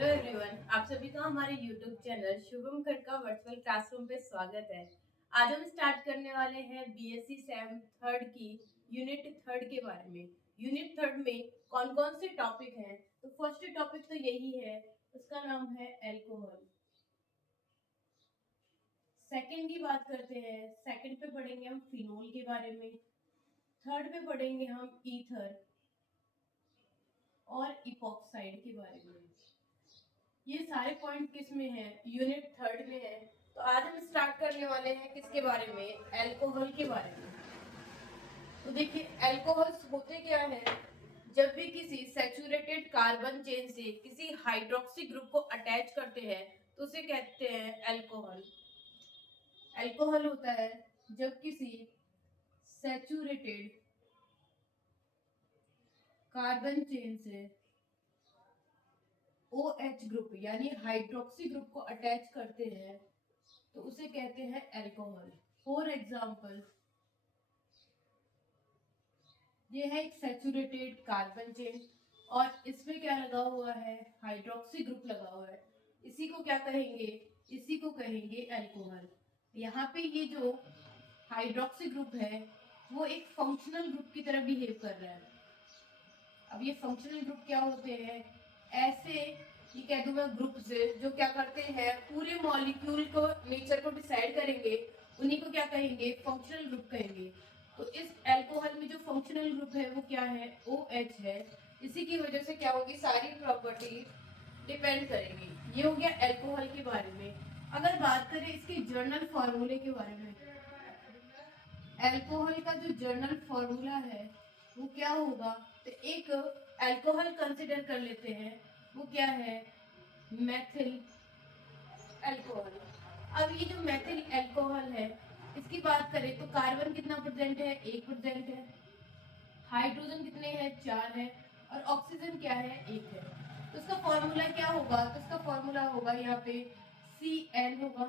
Hello everyone, आप सभी का हमारे YouTube channel Shubham Khadka virtual classroom पे स्वागत है। आज हम स्टार्ट करने वाले हैं बीएससी सेम थर्ड की यूनिट थर्ड के बारे में। यूनिट थर्ड में कौन कौन से टॉपिक हैं? तो फर्स्ट टॉपिक तो यही है, उसका नाम है एल्कोहल। सेकंड की बात करते हैं, सेकंड पे पढ़ेंगे हम फिनोल के बारे में। थर्ड पे पढ़ेंगे हम ईथर और इपॉक्साइड के बारे में। ये सारे पॉइंट किस में है? यूनिट थर्ड में है। तो आज हम स्टार्ट करने वाले हैं किसके बारे में? एल्कोहल के बारे में। तो देखिए, एल्कोहल्स होते क्या है? जब भी किसी सैचुरेटेड कार्बन चेन से किसी हाइड्रोक्सी ग्रुप को अटैच करते हैं तो उसे कहते हैं एल्कोहल। एल्कोहल होता है जब किसी सैचुरेटेड कार्बन चेन से OH ग्रुप यानी हाइड्रोक्सी ग्रुप को अटैच करते हैं तो उसे कहते हैं एल्कोहल। फॉर एग्जाम्पल, ये है एक सैचुरेटेड कार्बन चेन और इसमें क्या लगा हुआ है? हाइड्रोक्सी ग्रुप लगा हुआ है। इसी को क्या कहेंगे? इसी को कहेंगे एल्कोहल। यहाँ पे ये जो हाइड्रोक्सी ग्रुप है वो एक फंक्शनल ग्रुप की तरह बिहेव कर रहा है। अब ये फंक्शनल ग्रुप क्या होते हैं? ऐसे ये कह दूं मैं ग्रुप्स जो क्या करते हैं, पूरे मॉलिक्यूल को, नेचर को डिसाइड करेंगे, उन्हीं को क्या कहेंगे? फंक्शनल ग्रुप कहेंगे। तो इस अल्कोहल में जो फंक्शनल ग्रुप है वो क्या है? OH है। इसी की वजह से क्या होगी? सारी प्रॉपर्टी डिपेंड करेंगी। ये हो गया अल्कोहल के बारे में। अगर बात करें इसके जर्नल फॉर्मूले के बारे में, अल्कोहल का जो जर्नल फॉर्मूला है वो क्या होगा? तो एक अल्कोहल कंसिडर कर लेते हैं, वो क्या है? Methyl alcohol. अब ये जो मेथिल अल्कोहल है, इसकी बात करें तो कार्बन कितना प्रेजेंट है? 1% है। हाइड्रोजन कितने हैं? 4 है। और ऑक्सीजन क्या है? 1 है। तो इसका फॉर्मूला क्या होगा? तो इसका फॉर्मूला होगा यहाँ पे Cn होगा,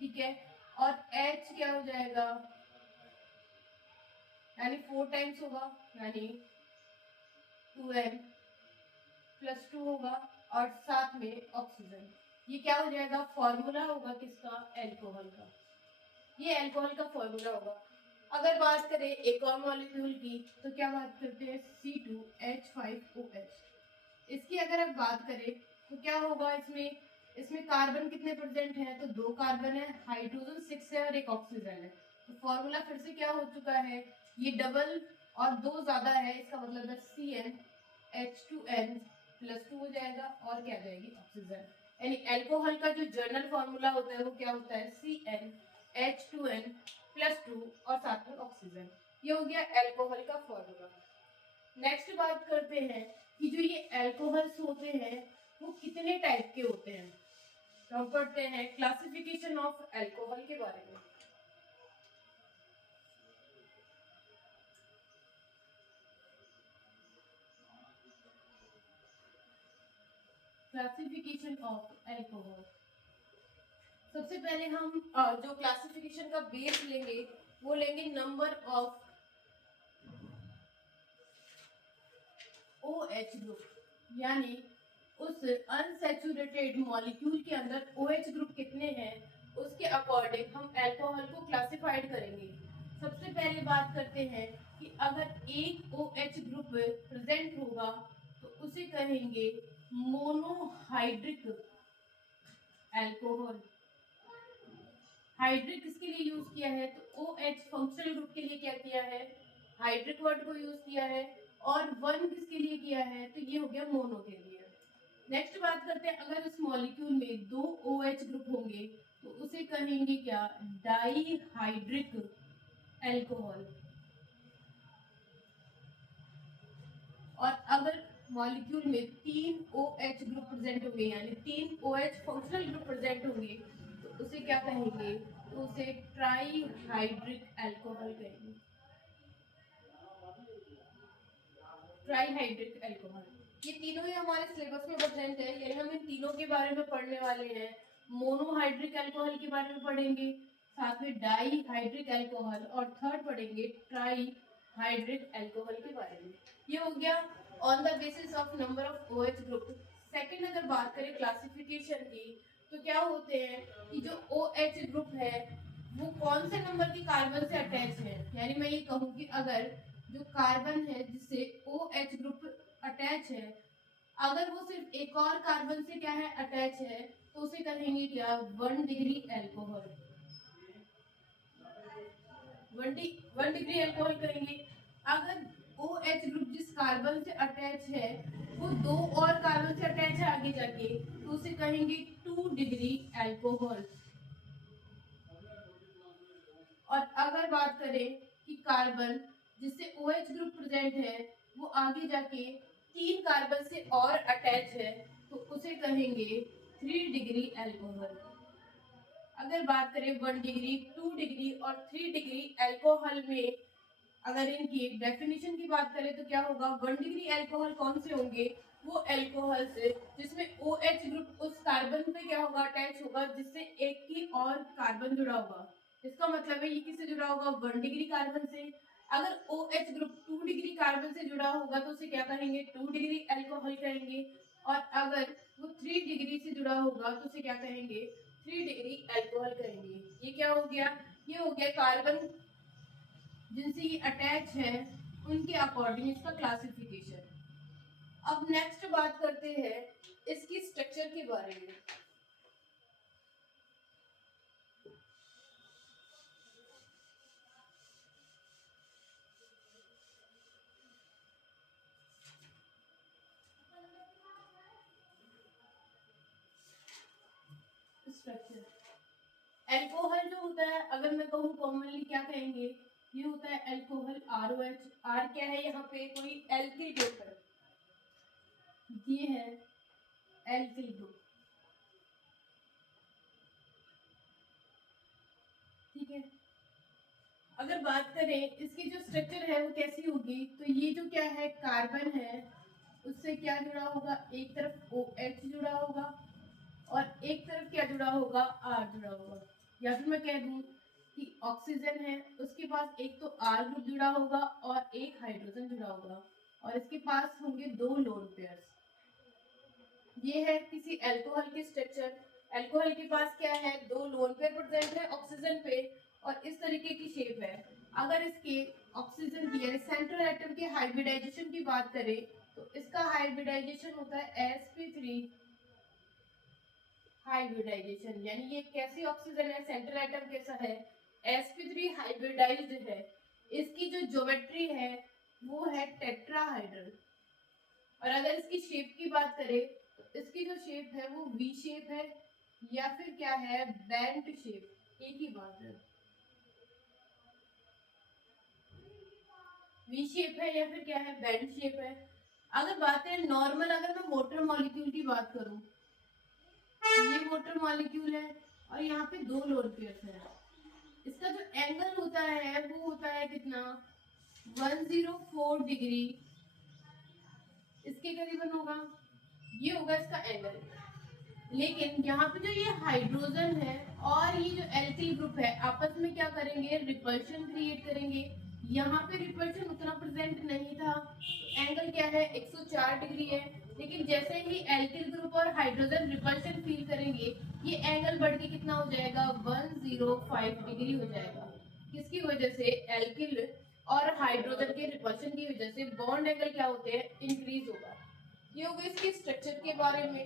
ठीक है। और H क्या हो जाएगा? यानी 4 टाइम्स होगा, यानी 2n प्लस 2 होगा और साथ में ऑक्सीजन। ये क्या हो जाएगा? फॉर्मूला होगा किसका? एल्कोहल का। ये एल्कोहल का फॉर्मूला होगा। अगर बात करें एक और मॉलिक्यूल की तो क्या बात करते हैं? C2H5OH। इसकी अगर आप बात करें तो क्या होगा? इसमें इसमें कार्बन कितने प्रेजेंट है? तो 2 कार्बन है, हाइड्रोजन 6 है और एक ऑक्सीजन है। तो फॉर्मूला फिर से क्या हो चुका है? ये डबल और 2 ज्यादा है, इसका मतलब है CnH2n प्लस 2 हो जाएगा और क्या जाएगी? ऑक्सीजन। यानी अल्कोहल का जो जर्नल फॉर्मूला होता है वो क्या होता है? CnH2n प्लस 2 और साथ में ऑक्सीजन। ये हो गया अल्कोहल का फॉर्मूला। नेक्स्ट बात करते हैं कि जो ये अल्कोहल्स होते हैं वो कितने टाइप के होते हैं। तो हम पढ़ते हैं क्लासिफिकेशन ऑफ अल्कोहल के बारे में। Classification of alcohol. सबसे पहले हम जो क्लासिफिकेशन का बेस लेंगे वो लेंगे नंबर ऑफ OH ग्रुप, यानी उस अनसैचुरेटेड मॉलिक्यूल के अंदर OH ग्रुप कितने हैं उसके अकॉर्डिंग हम अल्कोहल को क्लासिफाइड करेंगे। सबसे पहले बात करते हैं कि अगर एक OH ग्रुप प्रेजेंट होगा तो उसे कहेंगे मोनोहाइड्रिक अल्कोहल। हाइड्रिक किसके लिए यूज किया है? तो OH फंक्शनल ग्रुप के लिए क्या किया है? हाइड्रिक वर्ड को यूज किया है। और 1 किसके लिए किया है? तो ये हो गया मोनो के लिए। नेक्स्ट बात करते हैं, अगर इस मॉलिक्यूल में 2 OH ग्रुप होंगे तो उसे कहेंगे क्या? Dihydric alcohol. और अगर मॉलिक्यूल में 3 OH ग्रुप प्रेजेंट होंगे, यानी 3 OH फंक्शनल ग्रुप प्रेजेंट होंगे तो उसे क्या कहेंगे? तो उसे ट्राईहाइड्रिक अल्कोहल कहेंगे। Trihydric alcohol. ये तीनों ही हमारे सिलेबस में प्रेजेंट है, यानी हम इन तीनों के बारे में पढ़ने वाले हैं। मोनोहाइड्रिक अल्कोहल के बारे में पढ़ेंगे, साथ में डाईहाइड्रिक अल्कोहल और थर्ड पढ़ेंगे हाइड्रिक अल्कोहल के बारे में। ये हो गया on the basis of number of OH group. Second लेकिन अगर बात करें क्लासिफिकेशन की तो क्या होते हैं कि जो OH ग्रुप है वो कौन से नंबर के कार्बन से अटैच है। यानी मैं ये कहूँ कि अगर जो कार्बन है जिससे OH ग्रुप अटैच है, अगर वो सिर्फ एक और कार्बन से क्या है अटैच है, तो उसे कहेंगे क्या 1 डिग्री एल्कोहल। 1 डिग्री एल्कोहल कहेंगे। अगर OH ग्रुप जिस कार्बन से अटैच है वो दो और कार्बन से अटैच है आगे जाके, तो उसे कहेंगे 2 डिग्री एल्कोहल। और अगर बात करें कि कार्बन जिससे OH ग्रुप प्रेजेंट है वो आगे जाके 3 कार्बन से और अटैच है, तो उसे कहेंगे 3 डिग्री एल्कोहल। अगर बात करें 1 डिग्री, 2 डिग्री और 3 डिग्री एल्कोहल में अगर इनकी डेफिनेशन की बात करें तो क्या होगा, 1 डिग्री एल्कोहल कौन से होंगे, वो एल्कोहल से जिसमें OH ग्रुप उस कार्बन पे क्या होगा अटैच होगा जिससे एक की और कार्बन जुड़ा होगा। इसका मतलब है ये किससे जुड़ा होगा, 1 डिग्री कार्बन से। अगर OH ग्रुप 2 डिग्री कार्बन से जुड़ा होगा तो उसे क्या कहेंगे, 2 डिग्री एल्कोहल कहेंगे। और अगर वो 3 डिग्री से जुड़ा होगा तो उसे क्या कहेंगे, 3 डिग्री एल्कोहल कहेंगे। ये क्या हो गया, ये हो गया कार्बन जिनसे ये अटैच है उनके अकॉर्डिंग इसका क्लासिफिकेशन। अब नेक्स्ट बात करते हैं इसकी स्ट्रक्चर के बारे में। स्ट्रक्चर एल्कोहल जो होता है, अगर मैं कहूँ कॉमनली क्या कहेंगे, ये होता है एल्कोहल ROH। R क्या है, यहाँ पे कोई एल्किल ग्रुप है, ये है एल्किल ग्रुप, ठीक है। अगर बात करें इसकी जो स्ट्रक्चर है वो कैसी होगी, तो ये जो क्या है कार्बन है उससे क्या जुड़ा होगा, एक तरफ OH जुड़ा होगा और एक तरफ क्या जुड़ा होगा, R जुड़ा होगा। या फिर मैं कह दूं कि ऑक्सीजन है उसके पास एक तो R ग्रुप जुड़ा होगा और एक हाइड्रोजन जुड़ा होगा और इसके पास होंगे 2 लोन पेयर्स। ये है किसी एल्कोहल की स्ट्रक्चर। एल्कोहल के पास क्या है, 2 लोन पेयर प्रेजेंट है ऑक्सीजन पे और इस तरीके की शेप है। अगर इसके ऑक्सीजन की यानी सेंट्रल एटम के हाइब्रिडाइजेशन की बात करें तो इसका हाइब्रिडाइजेशन होता है sp3 हाइब्रिडाइजेशन। यानी ये कैसी ऑक्सीजन है, सेंट्रल एटम कैसा है, sp3 हाइब्रिडाइज्ड है। इसकी जो ज्योमेट्री है वो है टेट्राहाइड्रल। और अगर इसकी शेप की बात करें तो इसकी जो शेप है वो वी शेप है या फिर क्या है बैंड शेप, एक ही बात है, वी शेप है या फिर क्या है बैंड शेप है। अगर बात है नॉर्मल, अगर मैं मोटर मॉलिक्यूल की बात करूं, ये मोटर मॉलिक्यूल है और यहाँ पे 2 लोन पेयर्स है। इसका जो एंगल होता है वो होता है कितना, 104 डिग्री इसके करीबन होगा, ये होगा इसका एंगल। लेकिन यहाँ पे जो ये हाइड्रोजन है और ये जो एल्किल ग्रुप है आपस में क्या करेंगे, रिपल्शन क्रिएट करेंगे। यहाँ पे रिपल्शन उतना प्रेजेंट नहीं था, एंगल क्या है 104 डिग्री है। लेकिन जैसे ही एल्किल ग्रुप और हाइड्रोजन रिपल्शन फील करेंगे ये एंगल बढ़ के कितना हो जाएगा, 105 डिग्री हो जाएगा। किसकी वजह से, एल्किल और हाइड्रोजन के रिपल्शन की वजह से बॉन्ड एंगल क्या होते हैं, इंक्रीज होगा। ये होगा इसके स्ट्रक्चर के बारे में।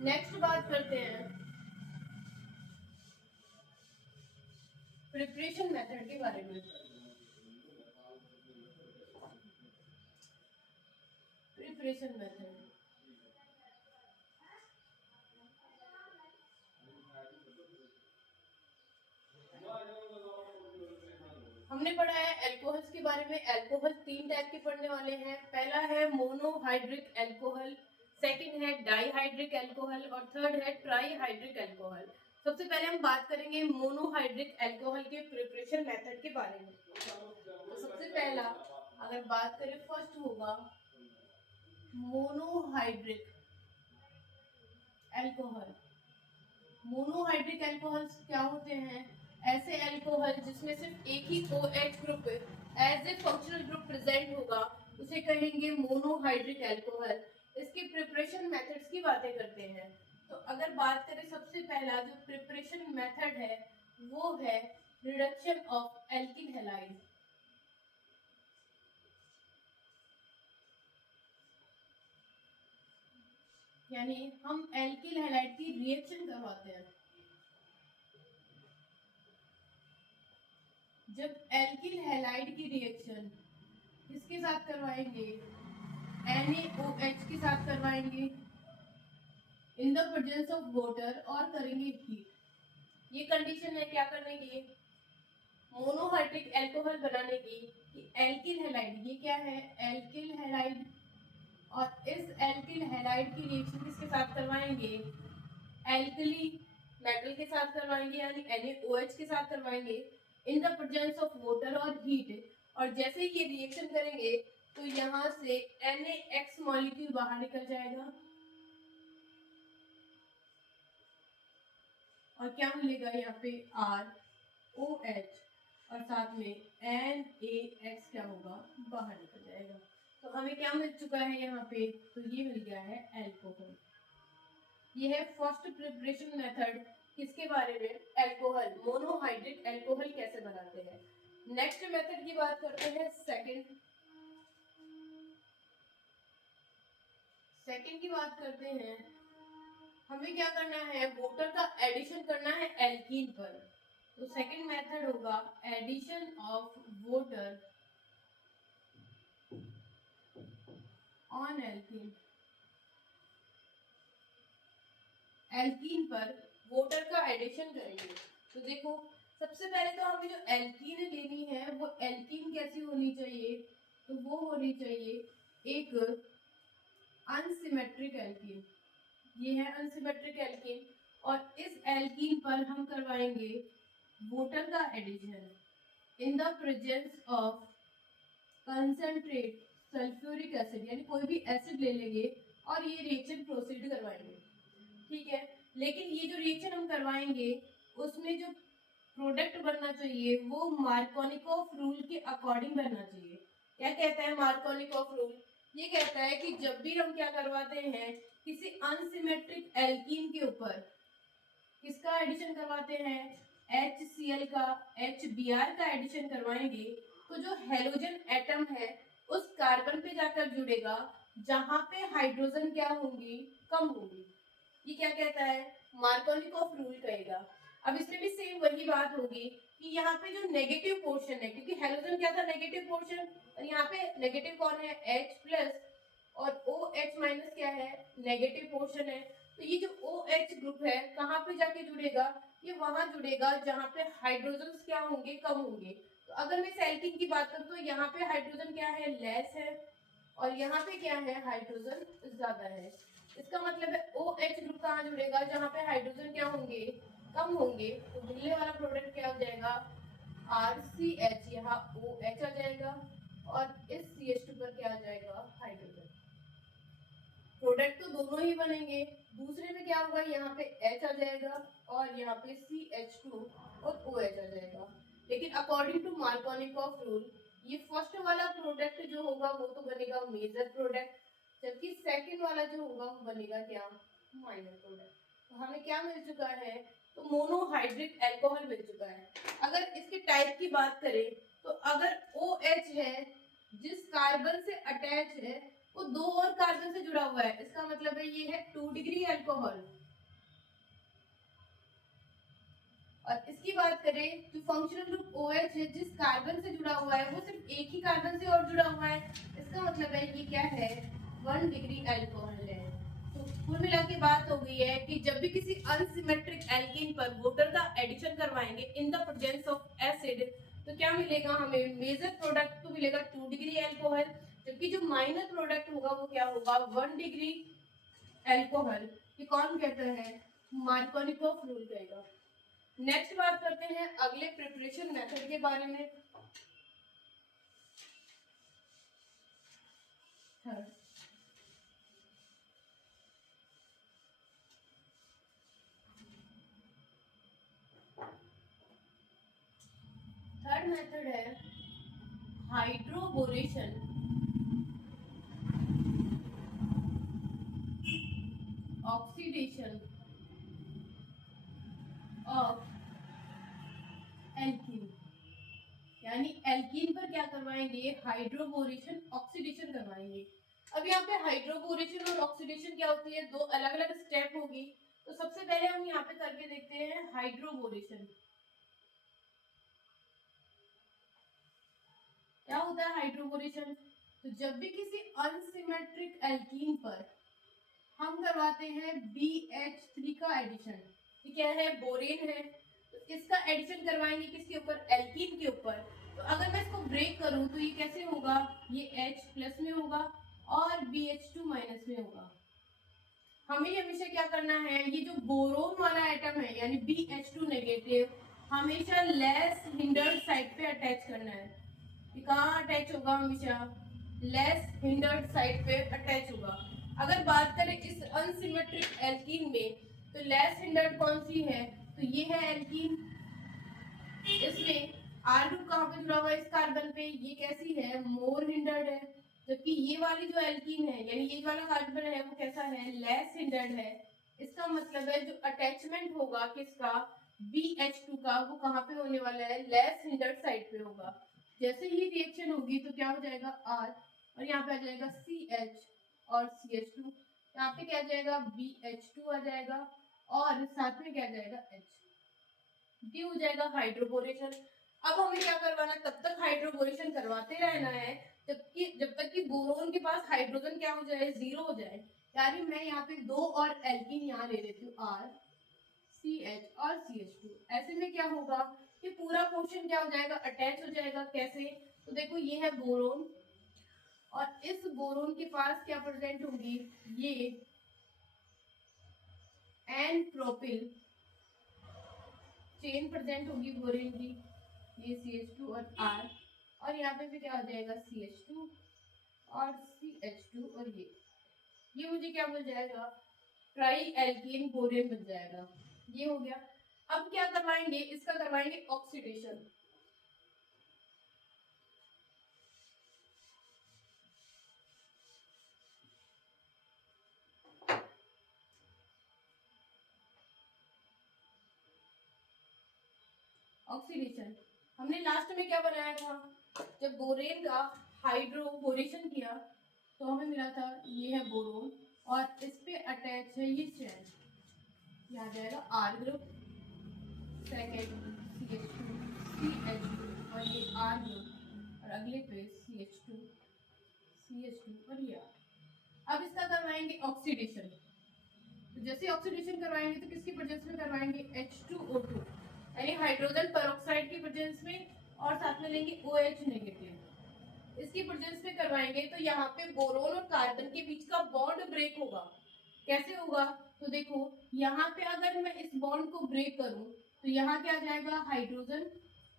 नेक्स्ट बात करते हैं प्रिपरेशन मेथड के बारे में। प्रिपरेशन मेथड हमने पढ़ा है एल्कोहल्स के बारे में। एल्कोहल 3 टाइप के पढ़ने वाले हैं। पहला है मोनोहाइड्रिक एल्कोहल, सेकंड है डाइहाइड्रिक एल्कोहल और थर्ड है ट्राइहाइड्रिक एल्कोहल। सबसे पहले हम बात करेंगे मोनोहाइड्रिक एल्कोहल के प्रिपरेशन मेथड के बारे में। तो सबसे पहला अगर बात करें फर्स्ट होगा मोनोहाइड्रिक एल्कोहल। मोनोहाइड्रिक एल्कोहल्स क्या होते हैं, ऐसे एल्कोहल जिसमें सिर्फ एक ही OH group as a functional group present होगा उसे कहेंगे मोनोहाइड्रिक एल्कोहल। इसके प्रिपरेशन मेथड्स की बातें करते हैं। तो अगर बात करें सबसे पहला जो प्रिपरेशन मेथड है वो है रिडक्शन ऑफ एल्किल हैलाइड। यानी हम एल्किल हैलाइड की रिएक्शन करवाते हैं। जब एल्किल हैलाइड की रिएक्शन किसके साथ करवाएंगे, NaOH के साथ करवाएंगे इन द प्रेजेंस ऑफ वाटर और करेंगे हीट। ये कंडीशन है क्या करने की, मोनोहाइड्रिक अल्कोहल बनाने की, कि एल्किल हैलाइड, ये क्या है एल्किल हैलाइड, और इस एल्किल हैलाइड की रिएक्शन किसके साथ करवाएंगे, एल्कली मेटल के साथ करवाएंगे यानी NaOH के साथ करवाएंगे इन द प्रेजेंस ऑफ वाटर और हीट। और जैसे ही ये रिएक्शन करेंगे तो यहाँ से NaX मॉलिक्यूल बाहर निकल जाएगा और क्या मिलेगा यहाँ पे ROH और साथ में NaX क्या होगा बाहर निकल जाएगा। तो हमें क्या मिल चुका है यहाँ पे, तो ये मिल गया है एल्कोहल। ये है फर्स्ट प्रिपरेशन मेथड किसके बारे में, एल्कोहल, मोनोहाइड्रिक एल्कोहल कैसे बनाते हैं। नेक्स्ट मेथड की बात करते हैं सेकंड की बात करते हैं। हमें क्या करना है, वाटर का एडिशन करना है एल्कीन पर। तो सेकंड मेथड होगा addition of water on alkene. Alkene पर वाटर का एडिशन करेंगे। तो देखो सबसे पहले तो हमें जो एल्कीन लेनी है वो एल्कीन कैसी होनी चाहिए, तो वो होनी चाहिए एक अनसिमेट्रिक एल्कीन। ये है अनसिमेट्रिक एल्कीन और इस एल्कीन पर हम करवाएंगे वाटर का addition in the presence of concentrate sulphuric acid, यानी कोई भी एसिड ले लेंगे और ये रिएक्शन प्रोसीड करवाएंगे। ठीक है, लेकिन ये जो रिएक्शन हम करवाएंगे उसमें जो प्रोडक्ट बनना चाहिए वो मार्कोनिकोफ रूल के अकॉर्डिंग बनना चाहिए। क्या कहता है मार्कोनिकोफ रूल, ये कहता है कि जब भी हम क्या करवाते हैं किसी अनसिमेट्रिक एल्कीन के ऊपर किसका एडिशन करवाते हैं, HCl का, HBr का एडिशन करवाएंगे तो जो हेलोजन एटम है उस कार्बन पे जाकर जुड़ेगा जहां पे हाइड्रोजन क्या होंगी, कम होंगी। ये क्या कहता है, मार्कोनिकोफ रूल कहेगा। अब इसमें भी सेम वही बात होगी कि यहाँ पे जो नेगेटिव पोर्शन है, क्योंकि हेलोजन क्या था नेगेटिव पोर्शन, और यहाँ पे नेगेटिव कौन है H प्लस और OH माइनस क्या है नेगेटिव पोर्शन है। तो ये जो OH ग्रुप है कहाँ पे जाके जुड़ेगा, ये वहां जुड़ेगा जहाँ पे हाइड्रोजन क्या होंगे, कम होंगे। तो अगर मैं एल्कीन की बात करूँ तो यहाँ पे हाइड्रोजन क्या है लेस है और यहाँ पे क्या है हाइड्रोजन ज्यादा है। इसका मतलब है OH ग्रुप कहाँ जुड़ेगा, जहाँ पे हाइड्रोजन क्या होंगे, कम होंगे। तो मिलने वाला प्रोडक्ट क्या हो जाएगा RCH, यहाँ OH आ जाएगा और इस CH2 पर क्या आ जाएगा हाइड्रोजन। प्रोडक्ट तो दोनों ही बनेंगे, दूसरे में क्या होगा यहाँ पे H आ जाएगा और यहाँ पे CH2 और OH आ जाएगा। लेकिन अकॉर्डिंग टू मार्कोनिकोफ रूल ये फर्स्ट वाला प्रोडक्ट जो होगा वो तो बनेगा मेजर प्रोडक्ट, जबकि सेकंड वाला जो होगा वो बनेगा क्या, माइनर प्रोडक्ट। तो हमें क्या मिल चुका है, तो मोनोहाइड्रिक अल्कोहल मिल चुका है। अगर इसके टाइप की बात करें तो अगर OH है जिस कार्बन से अटैच है वो दो और कार्बन से जुड़ा हुआ है, इसका मतलब है ये है 2 डिग्री अल्कोहल। और इसकी बात करें तो फंक्शनल ग्रुप OH है जिस कार्बन से जुड़ा हुआ है वो सिर्फ एक ही कार्बन से और जुड़ा हुआ है, इसका मतलब है ये क्या है 1 डिग्री अल्कोहल है। तो कुल मिला के बात हो गई है कि जब भी किसी अनसिमेट्रिक एल्कीन पर वाटर का एडिशन करवाएंगे इन द प्रेजेंस ऑफ एसिड तो क्या मिलेगा हमें, मेजर प्रोडक्ट तो मिलेगा 2 डिग्री अल्कोहल, जबकि जो माइनर प्रोडक्ट होगा वो क्या होगा 1 डिग्री अल्कोहल। ये कौन कहता है, मार्कोनिकोफ रूल कहेगा। नेक्स्ट बात करते हैं अगले प्रिपरेशन मेथड के बारे में। थर्ड मेथड है हाइड्रोबोरेशन ऑक्सीडेशन ऑफ एल्कीन, यानी एल्कीन पर क्या करवाएंगे, हाइड्रोबोरेशन ऑक्सीडेशन करवाएंगे। अब यहाँ पे हाइड्रोबोरेशन और ऑक्सीडेशन क्या होती है, दो अलग अलग स्टेप होगी। तो सबसे पहले हम यहाँ पे करके देखते हैं हाइड्रोबोरेशन। क्या होता है हाइड्रोबोरेशन, तो जब भी किसी अनसिमेट्रिक एल्कीन पर हम करवाते हैं BH3 का एडिशन, ये क्या है, बोरेन है, तो इसका एडिशन करवाएंगे किसके ऊपर, एल्कीन के ऊपर। तो अगर मैं इसको ब्रेक करूं तो ये कैसे होगा, ये H प्लस में होगा और BH2 माइनस में होगा। हमें हमेशा क्या करना है, ये जो बोरोन वाला एटम है यानी BH2 नेगेटिव, हमेशा लेस हिंडर्ड साइड पे अटैच करना है। ये कहाँ अटैच होगा, हमेशा लेस हिंडर्ड साइड पे अटैच होगा। अगर बात करें इस अनसिमेट्रिक एल्कीन में, तो लेस हिंडर्ड कौन सी है, तो ये है एल्कीन। इसमें आर ग्रुप कहाँ पे जुड़ा हुआ है, इस कार्बन पे, ये कैसी है, मोर हिंडर्ड है। जबकि ये वाली जो एल्कीन है यानी ये वाला कार्बन है वो कैसा है, लेस हिंडर्ड है। इसका मतलब है जो अटैचमेंट होगा किसका, BH2 का, वो कहाँ पे होने वाला है, लेस हिंडर्ड साइड पे होगा। जैसे ही रिएक्शन होगी तो क्या हो जाएगा, R, और यहाँ पे आ जाएगा CH और CH2, यहाँ पे क्या आ जाएगा, BH2 आ जाएगा और साथ में क्या आ जाएगा, H। ये हो जाएगा हाइड्रोबोरेशन। अब हमें क्या करवाना है, तब तक हाइड्रोबोरेशन करवाते रहना है जब तक कि बोरोन के पास हाइड्रोजन क्या हो जाए, 0 हो जाए। यानी मैं यहाँ पे 2 और एल्कीन यहाँ ले लेती हूँ, R, CH और CH2। ऐसे में क्या होगा, ये पूरा पोर्शन क्या हो जाएगा, अटैच हो जाएगा। कैसे, तो देखो ये है बोरोन और इस बोरोन के पास क्या प्रेजेंट होगी, ये एन प्रोपिल चेन प्रेजेंट होगी बोरेन की, ये CH2 और R, और यहाँ पे भी क्या हो जाएगा, CH2 और CH2, और ये मुझे क्या मिल जाएगा, ट्राई एल्कीन बोरेन बन जाएगा। ये हो गया। अब क्या करवाएंगे, इसका करवाएंगे ऑक्सीडेशन। ऑक्सीडेशन हमने लास्ट में क्या बनाया था, जब बोरेन का हाइड्रोबोरेशन किया तो हमें मिला था ये है बोरोन और इस पे अटैच है ये चैन, यहाँ जाएगा R group, second CH2 CH2 और ये R ग्रुप, और अगले पे CH2 CH2 और ये R। अब इसका करवाएंगे ऑक्सीडेशन। तो जैसे ऑक्सीडेशन करवाएंगे तो किसकी प्रेजेंस में करवाएंगे, H2O2 यानी हाइड्रोजन पेरोक्साइड की प्रेजेंस में, और साथ में लेंगे OH नेगेटिव, इसकी प्रेजेंस में करवाएंगे। तो यहाँ पे बोरोन और कार्बन के बीच का बॉन्ड ब्रेक होगा। कैसे होगा, तो देखो यहाँ पे अगर मैं इस बॉन्ड को ब्रेक करूं तो यहाँ क्या जाएगा, हाइड्रोजन,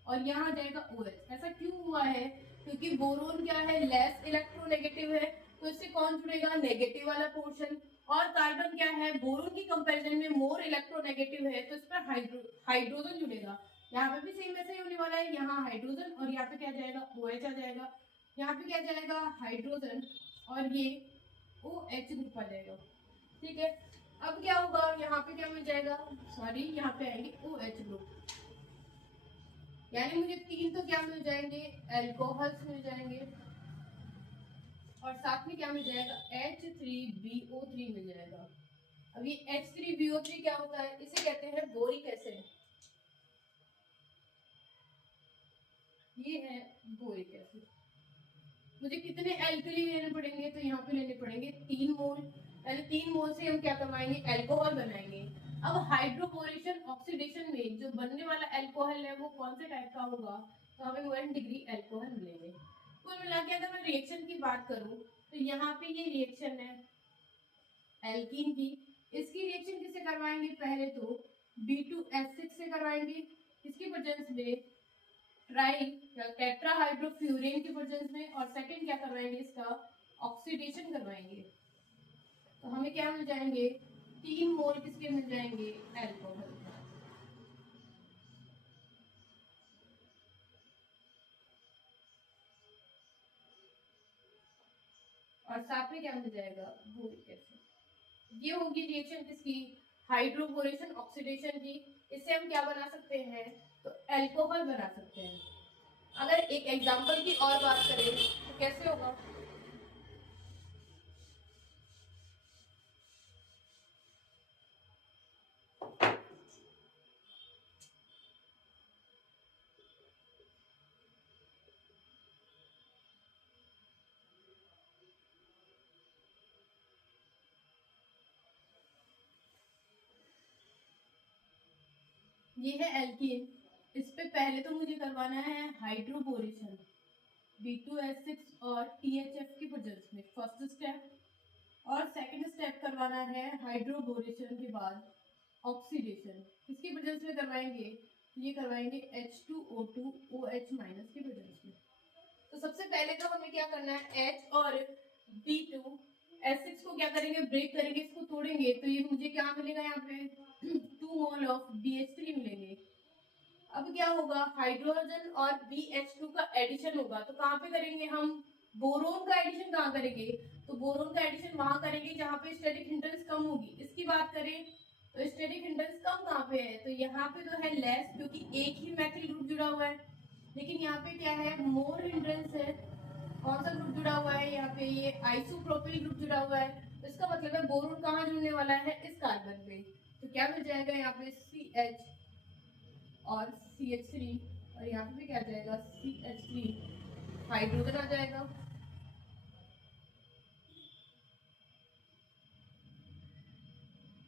और यहाँ जाएगा OH। ऐसा क्यों हुआ है, क्योंकि बोरोन क्या है, लेस इलेक्ट्रोनेगेटिव है, तो इससे कौन जुड़ेगा, नेगेटिव वाला पोर्शन, और कार्बन क्या है, बोरोन की कंपैरिजन में मोर इलेक्ट्रोनेगेटिव है, तो इस पर हाइड्रोजन जुड़ेगा। यहाँ पे भी सेम वैसे ही होने वाला है, यहाँ हाइड्रोजन और यहाँ पे क्या जाएगा, OH आ जाएगा। यहाँ पे क्या जाएगा, हाइड्रोजन और ये OH ग्रुप आ जाएगा। ठीक है, अब क्या होगा, यहाँ पे क्या मिल जाएगा, सॉरी यहाँ पे आएंगे OH ग्रुप, यानी मुझे 3 तो क्या मिल जाएंगे, एल्कोहल्स मिल जाएंगे, और साथ में क्या मिल जाएगा, H3BO3 मिल जाएगा। अब ये H3BO3 क्या होता है, इसे कहते हैं बोरिक एसिड। ये है बोरिक एसिड। मुझे कितने एल्कली लेने पड़ेंगे, तो यहाँ पे लेने पड़ेंगे 3 मोल, यानी 3 मोल से हम क्या करवाएंगे, एल्कोहल बनाएंगे। अब हाइड्रोबोरेशन ऑक्सीडेशन में जो बनने वाला एल्कोहल है वो कौन से टाइप का होगा, तो हमें 1 डिग्री एल्कोहल मिलेंगे। कुल मिला के अगर मैं रिएक्शन की बात करूं तो यहाँ पे ये रिएक्शन है एल्कीन की, इसकी रिएक्शन किससे करवाएंगे, पहले तो B2H6 से करवाएंगे, किसकी प्रेजेंस में, ट्राई टेट्राहाइड्रोफ्यूरेन की प्रेजेंस में, और सेकंड क्या करवाएंगे, इसका ऑक्सीडेशन करवाएंगे। तो हमें क्या मिल जाएंगे, 3 मोल किसके मिल जाएंगे, एल्कोहल। और साथ में क्या मिल जाएगा, बोरिक एसिड। ये होगी रिएक्शन किसकी, हाइड्रोबोरेशन ऑक्सीडेशन की। इससे हम क्या बना सकते हैं, तो एल्कोहल बना सकते हैं। अगर एक एग्जांपल की और बात करें तो कैसे होगा, ये है एल्कीन, इस पे पहले तो मुझे करवाना है हाइड्रोबोरेशन B2H6 और THF की प्रेजेंस में, फर्स्ट स्टेप। और सेकंड स्टेप करवाना है हाइड्रोबोरेशन के बाद ऑक्सीडेशन, किसकी प्रेजेंस में करवाएंगे, ये करवाएंगे H2O2 OH माइनस की प्रेजेंस में। तो सबसे पहले तो हमें क्या करना है, H और B2H6 को क्या करेंगे, ब्रेक करेंगे, इसको तोड़ेंगे, तो ये मुझे क्या मिलेगा, यहाँ पे 2 मोल ऑफ BH3 मिलेंगे। अब क्या होगा, हाइड्रोजन और BH2 का एडिशन होगा, तो कहाँ पे करेंगे हम, बोरोन का एडिशन कहाँ करेंगे, तो बोरोन का एडिशन वहां करेंगे जहाँ पे स्टेरिक हिंड्रेंस कम होगी। इसकी बात करें तो स्टेरिक हिंड्रेंस कम कहाँ पे है, तो यहाँ पे तो है लेस, क्योंकि एक ही मैथिल ग्रुप जुड़ा हुआ है। लेकिन यहाँ पे क्या है, मोर हिंड्रेंस है। कौन सा ग्रुप जुड़ा हुआ है, यहाँ पे ये आइसोप्रोपिल ग्रुप जुड़ा हुआ है। तो इसका मतलब है बोरोन कहाँ जुड़ने वाला है, इस कार्बन पे। तो क्या मिल जाएगा यहाँ पे CH और CH3, और यहाँ पे भी क्या आ जाएगा, CH3, हाइड्रोजन आ जाएगा।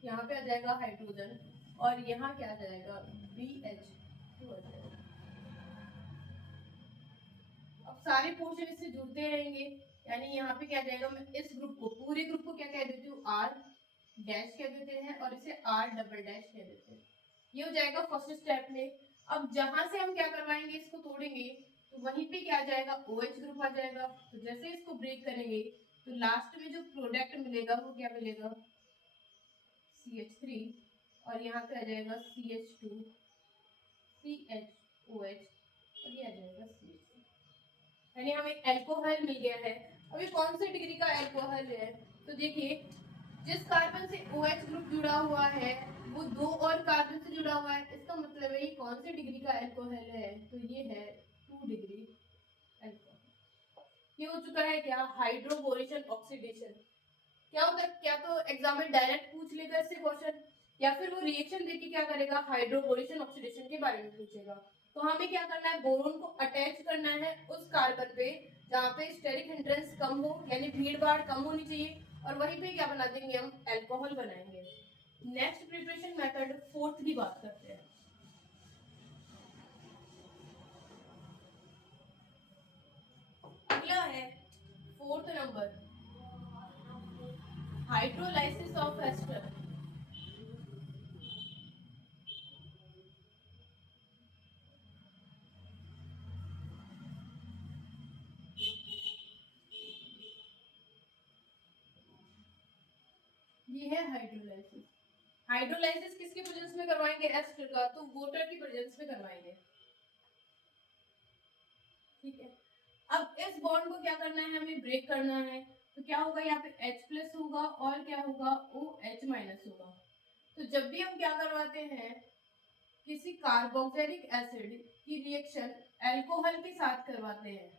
यहाँ पे आ जाएगा हाइड्रोजन, और यहाँ क्या आ जाएगा, BH2 आ जाएगा। अब सारे पोर्शन इससे जुड़ते रहेंगे, यानी यहाँ पे क्या आ जाएगा, मैं इस ग्रुप को, पूरे ग्रुप को क्या कह देती हूँ, R डैश कह देते हैं, और इसे R डबल डैश कह देते हैं। ये हो जाएगा फर्स्ट स्टेप में। अब जहां से हम क्या करवाएंगे, इसको तोड़ेंगे, तो वहीं पे क्या आ जाएगा, OH ग्रुप आ जाएगा। तो जैसे इसको ब्रेक करेंगे तो लास्ट में जो प्रोडक्ट मिलेगा वो क्या मिलेगा, CH3, और यहाँ पे आ जाएगा CH2 CHOH, और ये आ जाएगा CH3, यानी हमें एल्कोहल मिल गया है। अभी कौन से डिग्री का एल्कोहल है, तो देखिए जिस कार्बन से OH ग्रुप जुड़ा हुआ है वो 2 और कार्बन से जुड़ा हुआ है, इसका मतलब है ये कौन से डिग्री का एल्कोहल है, तो ये है 2 डिग्री एल्कोहल। ये हो चुका है क्या, हाइड्रोबोरेशन ऑक्सीडेशन। क्या होता है, क्या तो एग्जाम में डायरेक्ट पूछ लेगा इससे क्वेश्चन, या फिर वो रिएक्शन देके क्या करेगा, हाइड्रोबोरेशन ऑक्सीडेशन के बारे में पूछेगा। तो हमें क्या करना है, बोरोन को अटैच करना है उस कार्बन पे जहाँ पे स्टेरिक हिंड्रेंस कम हो, यानी भीड़ भाड़ कम होनी चाहिए, और वहीं पे क्या बना देंगे, हम एल्कोहल बनाएंगे। नेक्स्ट प्रिपरेशन मेथड, फोर्थ की बात करते हैं। अगला है fourth number, hydrolysis of ester. ये है हाइड्रोलाइसिस। हाइड्रोलाइसिस किसकी प्रेजेंस में करवाएंगे, एस्टर का, तो वाटर की प्रेजेंस में करवाएंगे। ठीक है, अब इस बॉन्ड को क्या करना है, हमें ब्रेक करना है। तो क्या होगा, यहाँ पे H प्लस होगा और क्या होगा, OH माइनस होगा। तो जब भी हम क्या करवाते हैं, किसी कार्बोक्सिलिक एसिड की रिएक्शन एल्कोहल के साथ करवाते हैं,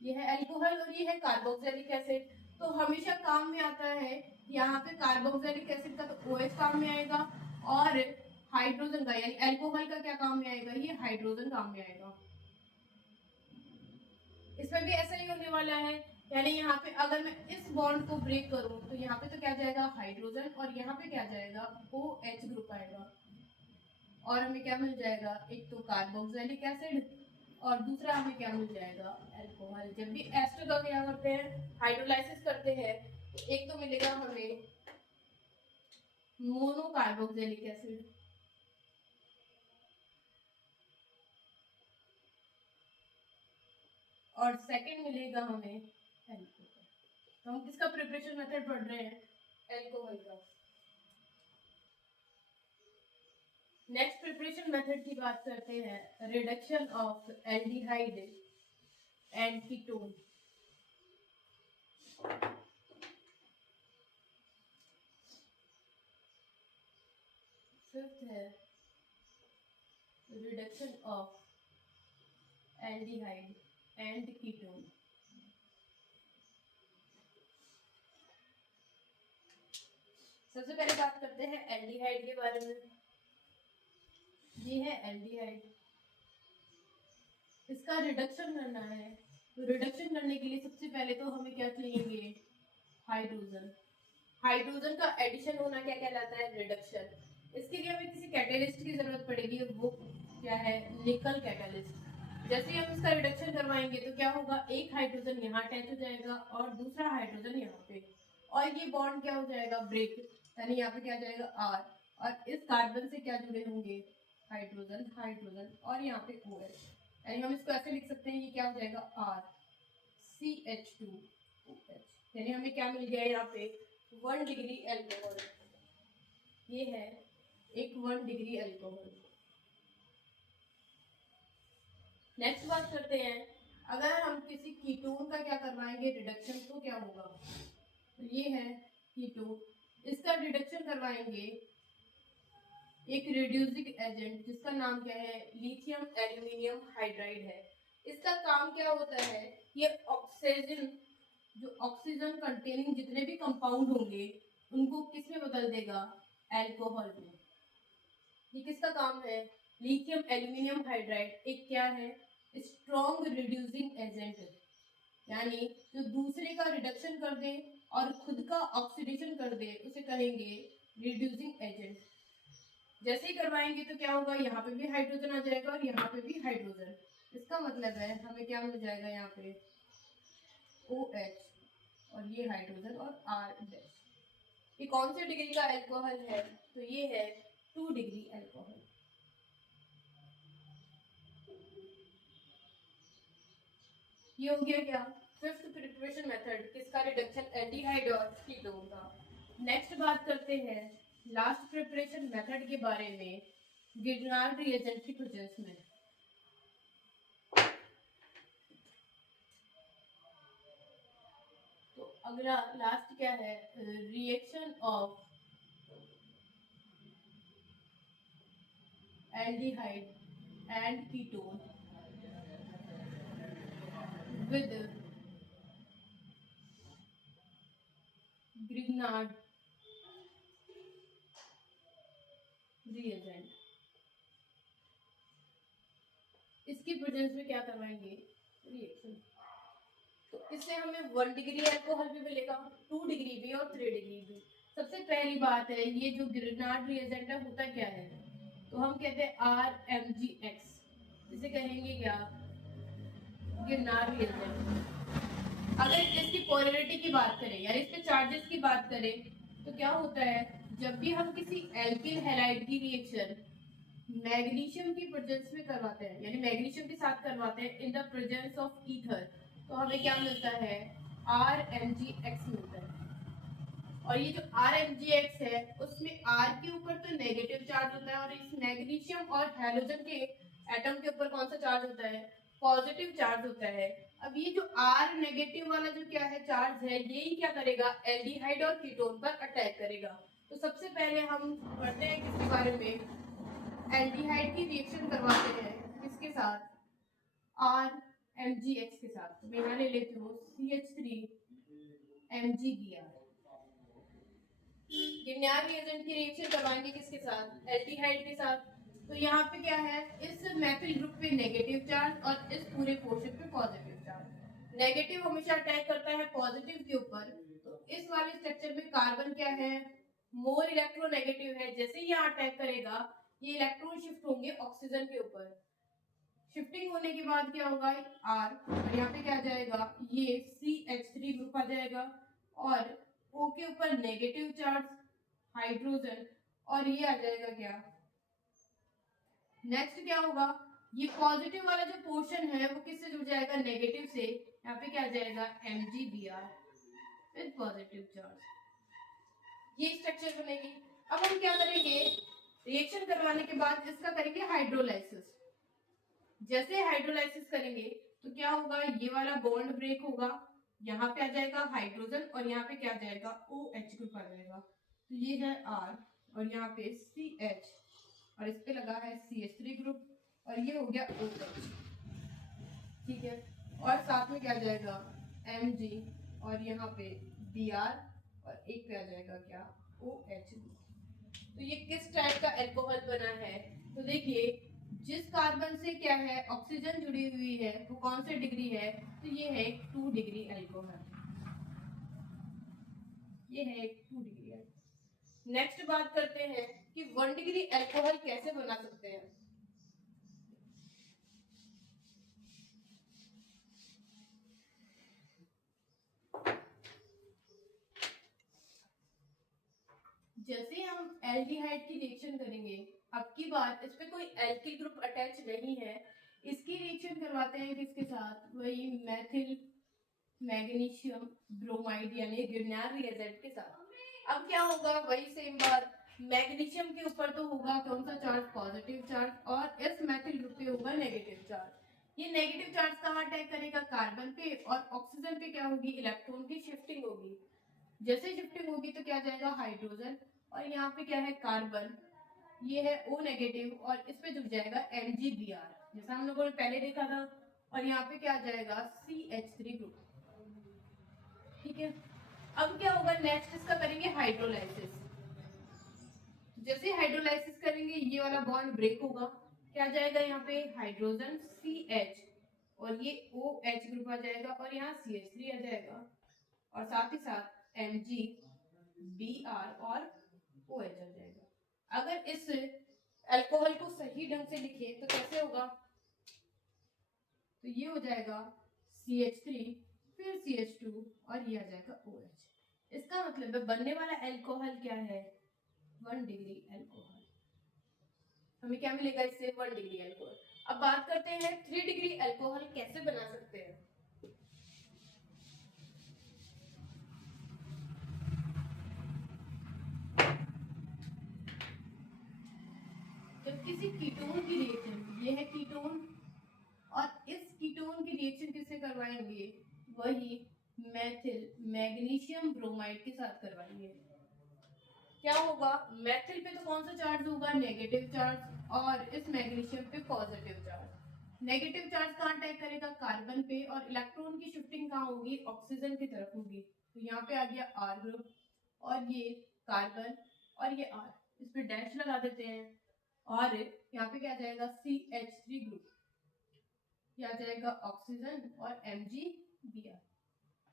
ये है एल्कोहल और ये है कार्बोक्सिलिक एसिड, तो हमेशा काम में आता है यहाँ पे कार्बोक्सिलिक एसिड का, तो OH काम में आएगा, और हाइड्रोजन का यानी एल्कोहल का क्या काम में आएगा, ये हाइड्रोजन काम में आएगा। इसमें भी ऐसा ही होने वाला है, यानी यहाँ पे अगर मैं इस बॉन्ड को ब्रेक करूं तो यहाँ पे तो क्या जाएगा, हाइड्रोजन, और यहाँ पे क्या जाएगा, OH ग्रुप आएगा, और हमें क्या मिल जाएगा, एक तो कार्बोक्सिलिक एसिड, और दूसरा हमें क्या मिल जाएगा, एल्कोहल। जब भी एस्टर का क्या करते हैं, हाइड्रोलाइसिस करते हैं, तो एक तो मिलेगा हमें मोनो कार्बोक्सिलिक एसिड, और सेकंड मिलेगा हमें एल्कोहल। तो हम किसका प्रिपरेशन मेथड पढ़ रहे हैं, एल्कोहल का। नेक्स्ट प्रिपरेशन मेथड की बात करते हैं, reduction of aldehyde and ketone. Fifth है reduction of aldehyde and ketone. सबसे पहले बात करते हैं एल्डिहाइड के बारे में। ये है एल्डिहाइड, इसका रिडक्शन करना है। तो रिडक्शन करने के लिए सबसे पहले तो हमें क्या चाहिए, हाइड्रोजन। हाइड्रोजन का एडिशन होना क्या कहलाता है, रिडक्शन। इसके लिए हमें किसी कैटेलिस्ट की जरूरत पड़ेगी, वो क्या है, निकल कैटेलिस्ट। जैसे ही हम इसका रिडक्शन करवाएंगे तो क्या होगा, एक हाइड्रोजन यहाँ अटैच हो जाएगा और दूसरा हाइड्रोजन यहाँ पे, और ये बॉन्ड क्या हो जाएगा, ब्रेक, यानी यहाँ पे क्या जाएगा आर, और इस कार्बन से क्या जुड़े होंगे, हाइड्रोजन हाइड्रोजन, और यहाँ पे OH, यानी हम इसको ऐसे लिख सकते हैं, ये क्या हो जाएगा RCH2OH, यानी हमें क्या मिल गया यहाँ पे 1 डिग्री एल्कोहल। ये है एक 1 डिग्री एल्कोहल। नेक्स्ट बात करते हैं, अगर हम किसी कीटोन का क्या करवाएंगे, रिडक्शन, तो क्या होगा। तो ये है कीटोन, इसका रिडक्शन करवाएंगे एक रिड्यूसिंग एजेंट जिसका नाम क्या है, लिथियम एल्यूमिनियम हाइड्राइड है। इसका काम क्या होता है, ये ऑक्सीजन, जो ऑक्सीजन कंटेनिंग जितने भी कंपाउंड होंगे उनको किस में बदल देगा, एल्कोहल में। ये किसका काम है, लिथियम एल्यूमिनियम हाइड्राइड एक क्या है, स्ट्रॉन्ग रिड्यूसिंग एजेंट है, यानी जो दूसरे का रिडक्शन कर दे और खुद का ऑक्सीडेशन कर दे उसे कहेंगे रिड्यूसिंग एजेंट। जैसे ही करवाएंगे तो क्या होगा, यहाँ पे भी हाइड्रोजन आ जाएगा और यहाँ पे भी हाइड्रोजन, इसका मतलब है हमें क्या मिल जाएगा, यहाँ पे OH और ये हाइड्रोजन और R डैश। ये कौन से डिग्री का एल्कोहल है, तो ये है 2 डिग्री एल्कोहल। ये हो गया क्या, फिफ्थ प्रिपरेशन मेथड, किसका, रिडक्शन एल्डिहाइड और कीटोन का। नेक्स्ट बात करते हैं लास्ट प्रिपरेशन मेथड के बारे में, गिरनार्ड रिएजेंट की प्रेजेंस में। तो अगला लास्ट क्या है, reaction of aldehyde and ketone with Grignard reagent. इसकी प्रेजेंस में क्या करवाएंगे, रिएक्शन। तो इससे हमें 1 डिग्री एल्कोहल भी मिलेगा, 2 डिग्री भी और 3 डिग्री भी। सबसे पहली बात है, ये जो ग्रिग्नार्ड रिएजेंट है होता क्या है, तो हम कहते हैं RMgX, इसे कहेंगे क्या, गिरनार्ड रिएजेंट। अगर इसकी पोलैरिटी की बात करें यानी इसके चार्जेस की बात करें तो क्या होता है, जब भी हम किसी एल्किल हैलाइड की रिएक्शन मैग्नीशियम की प्रेजेंस में करवाते हैं, यानी मैग्नीशियम के साथ करवाते हैं इन द प्रेजेंस ऑफ ईथर, तो हमें क्या मिलता है, RMgX मिलता है। और ये जो RMgX है उसमें R के ऊपर तो नेगेटिव चार्ज होता है और इस मैग्नीशियम और हैलोजन के एटम के ऊपर कौन सा चार्ज होता है, पॉजिटिव चार्ज होता है। अब ये जो R नेगेटिव वाला जो क्या है चार्ज है, यही क्या करेगा, एल्डिहाइड और कीटोन पर अटैक करेगा। तो सबसे पहले हम पढ़ते हैं किसके बारे में, एल्डिहाइड की रिएक्शन करवाते हैं किसके साथ, RMgX के साथ। तो मैं यहाँ ले लेती हूँ CH3MgBr। गिरनार्ड रिएजेंट की रिएक्शन करवाएंगे किसके साथ, एल्डिहाइड के साथ। तो यहाँ पे क्या है, इस मैथिल ग्रुप पे नेगेटिव चार्ज और इस पूरे पोर्शन पे पॉजिटिव चार्ज। नेगेटिव हमेशा अटैक करता है पॉजिटिव के ऊपर, तो इस वाले स्ट्रक्चर में कार्बन क्या है, मोर इलेक्ट्रोनेगेटिव है। जैसे ही यहाँ अटैक करेगा ये इलेक्ट्रॉन शिफ्ट होंगे ऑक्सीजन के ऊपर। शिफ्टिंग होने के बाद क्या होगा, R और यहाँ पे क्या आ जाएगा, ये CH3 ग्रुप आ जाएगा और O के ऊपर नेगेटिव चार्ज हाइड्रोजन और ये आ जाएगा क्या, नेक्स्ट क्या होगा, ये पॉजिटिव वाला जो पोर्शन है वो किससे जुड़ जाएगा, नेगेटिव से। यहाँ पे क्या आ जाएगा, MgBr विद पॉजिटिव चार्ज। ये स्ट्रक्चर बनेगी। अब हम क्या करेंगे, रिएक्शन करवाने के बाद इसका करेंगे हाइड्रोलाइसिस। जैसे हाइड्रोलाइसिस करेंगे तो क्या होगा, ये वाला बॉन्ड ब्रेक होगा, यहाँ पे आ जाएगा हाइड्रोजन और यहाँ पे क्या आ जाएगा, OH ग्रुप आ जाएगा। तो ये है R और यहाँ पे CH और इस पे लगा है CH3 ग्रुप और ये हो गया OH, ठीक है। और साथ में क्या आ जाएगा Mg और यहाँ पे Br और एक पे आ जाएगा क्या OH। तो ये किस टाइप का एल्कोहल बना है, तो देखिए जिस कार्बन से क्या है ऑक्सीजन जुड़ी हुई है वो कौन से डिग्री है, तो ये है 2 डिग्री एल्कोहल, ये है 2 डिग्री एल्कोहल। नेक्स्ट बात करते हैं कि 1 डिग्री एल्कोहल कैसे बना सकते हैं। जैसे हम एल्डिहाइड की रिएक्शन करेंगे, अब की बार इस पे कोई एल्किल ग्रुप अटैच नहीं है, इसकी रिएक्शन करवाते हैं किसके साथ, वही मेथिल मैग्नीशियम ब्रोमाइड यानी गिरनार रिएजेंट के साथ। अब क्या होगा, वही सेम बात, मैग्नीशियम के ऊपर तो होगा कौन सा चार्ज, पॉजिटिव चार्ज, और इस मेथिल ग्रुप पे होगा नेगेटिव चार्ज। ये नेगेटिव चार्ज कहाँ अटैक करेगा, कार्बन पे, और ऑक्सीजन पे क्या होगी, इलेक्ट्रॉन की शिफ्टिंग होगी। जैसे शिफ्टिंग होगी तो क्या जाएगा हाइड्रोजन, और यहाँ पे क्या है कार्बन, ये है O नेगेटिव, और इस पे जुड़ जाएगा MgBr जैसा हम लोगों ने पहले देखा था, और यहाँ पे क्या आ जाएगा CH3 ग्रुप, ठीक है। अब क्या होगा, नेक्स्ट इसका करेंगे हाइड्रोलाइसिस। जैसे हाइड्रोलाइसिस करेंगे ये वाला बॉन्ड ब्रेक होगा, क्या जाएगा यहाँ पे हाइड्रोजन CH, और ये OH ग्रुप आ जाएगा, और यहाँ CH3 आ जाएगा, और साथ ही साथ MgBr और OH आ जाएगा। अगर इस अल्कोहल को सही ढंग से लिखे तो कैसे होगा, तो ये हो जाएगा CH3 फिर CH2 और ये आ जाएगा OH। इसका मतलब है बनने वाला अल्कोहल क्या है, 1 डिग्री अल्कोहल। हमें क्या मिलेगा इससे, 1 डिग्री अल्कोहल। अब बात करते हैं 3 डिग्री अल्कोहल कैसे बना सकते हैं। जब किसी कीटोन की रिएक्शन, ये है कीटोन, और इस कीटोन की रिएक्शन किससे करवाएंगे, वही मेथिल मैग्नीशियम ब्रोमाइड के साथ करवाएंगे। क्या होगा, मेथिल पे तो कौन सा चार्ज होगा, नेगेटिव चार्ज, और इस मैग्नीशियम पे पॉजिटिव चार्ज। नेगेटिव चार्ज कहाँ अटैक करेगा, कार्बन पे, और इलेक्ट्रॉन की शिफ्टिंग कहाँ होगी, ऑक्सीजन की तरफ होगी। तो यहाँ पे आ गया R ग्रुप, और ये कार्बन, और ये R, इस पे डैश लगा देते हैं, और यहाँ पे क्या जाएगा CH3 ग्रुप, क्या जाएगा ऑक्सीजन और MgBr।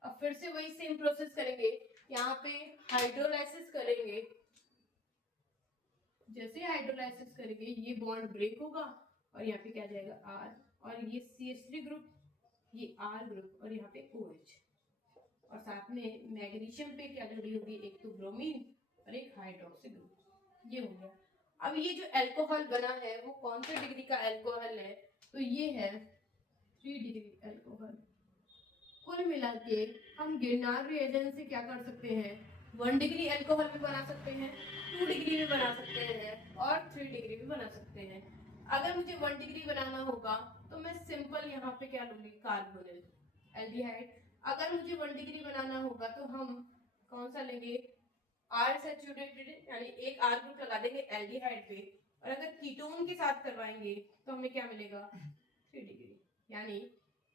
अब फिर से वही सेम प्रोसेस करेंगे, यहाँ पे हाइड्रोलाइसिस करेंगे। जैसे हाइड्रोलाइसिस करेंगे ये बॉन्ड ब्रेक होगा, और यहाँ पे क्या जाएगा R, और ये CH3 ग्रुप, ये R ग्रुप, और यहाँ पे OH, और साथ में मैग्नीशियम पे क्या जुड़ी होगी, एक तो ब्रोमीन और एक हाइड्रोक्सी ग्रुप, ये हो गया। अब ये जो अल्कोहल बना है वो कौन से डिग्री का अल्कोहल है, तो ये है 3 डिग्री अल्कोहल। कुल मिला के हम गिरनार रिएजेंट से क्या कर सकते हैं, 1 डिग्री अल्कोहल भी बना सकते हैं, 2 डिग्री भी बना सकते हैं, और 3 डिग्री भी बना सकते हैं। अगर मुझे 1 डिग्री बनाना होगा तो मैं सिंपल यहाँ पे क्या लूंगी, कार्बोनिल एल्डिहाइड। अगर मुझे 1 डिग्री बनाना होगा तो हम कौन सा लेंगे, R सैचुरेटेड, यानी एक R ग्रुप लगा देंगे एल्डिहाइड पे, और अगर कीटोन के साथ करवाएंगे तो हमें क्या मिलेगा 3 डिग्री। यानी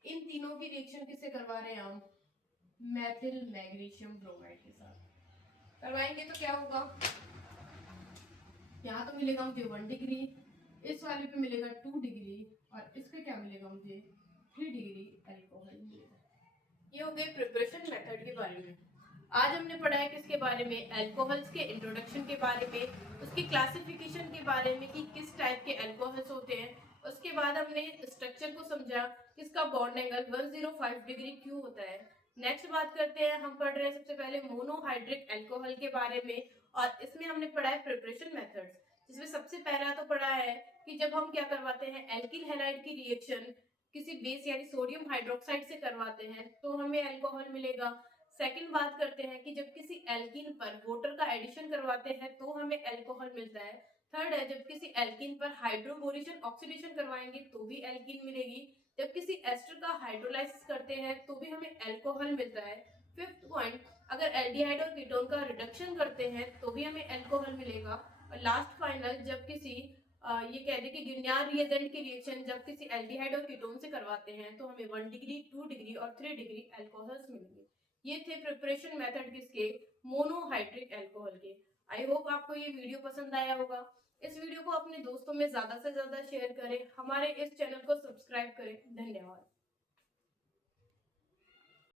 इन तीनों की रिएक्शन किससे करवा रहे हैं हम, मेथिल मैग्नीशियम ब्रोमाइड के साथ करवाएंगे तो क्या होगा, यहाँ तो मिलेगा मुझे 1 डिग्री, इस वाले पे मिलेगा 2 डिग्री, और इस पे क्या मिलेगा मुझे 3 डिग्री अल्कोहल मिलेगा। ये हो गए प्रिपरेशन मेथड के बारे में। आज हमने पढ़ा है किसके बारे में, अल्कोहल्स के इंट्रोडक्शन के बारे में, उसकी क्लासिफिकेशन के बारे में कि किस टाइप के अल्कोहल्स होते हैं। उसके बाद हमने स्ट्रक्चर को समझा, किसका बॉन्ड एंगल 105 डिग्री क्यों होता है। नेक्स्ट बात करते हैं, हम पढ़ रहे हैं सबसे पहले मोनोहाइड्रिक अल्कोहल के बारे में, और इसमें हमने पढ़ा है प्रिपरेशन मेथड्स, जिसमें सबसे पहला तो पढ़ा है कि जब हम क्या करवाते हैं एल्किल हैलाइड की रिएक्शन किसी बेस यानी सोडियम हाइड्रोक्साइड से करवाते हैं तो हमें अल्कोहल मिलेगा। सेकंड बात करते हैं कि जब किसी एल्कीन पर वाटर का एडिशन करवाते हैं तो हमें अल्कोहल मिलता है। थर्ड है, जब किसी एल्कीन पर हाइड्रोबोरेशन ऑक्सीडेशन करवाएंगे तो भी एल्कीन मिलेगी। जब किसी एस्टर का हाइड्रोलाइसिस करते हैं तो भी हमें अल्कोहल मिलता है। फिफ्थ पॉइंट, अगर एल्डिहाइड और कीटोन का रिडक्शन करते हैं तो भी हमें अल्कोहल मिलेगा। और लास्ट फाइनल, जब किसी ये कह दे कि गिरनार रिएजेंट की रिएक्शन जब किसी एल्डिहाइड और कीटोन से करवाते हैं तो हमें 1 डिग्री, 2 डिग्री और 3 डिग्री अल्कोहल्स मिलेंगे। ये थे प्रिपरेशन मेथड किसके, मोनोहाइड्रिक अल्कोहल के। आई होप आपको ये वीडियो पसंद आया होगा। इस वीडियो को अपने दोस्तों में ज्यादा से ज्यादा शेयर करें, हमारे इस चैनल को सब्सक्राइब करें। धन्यवाद।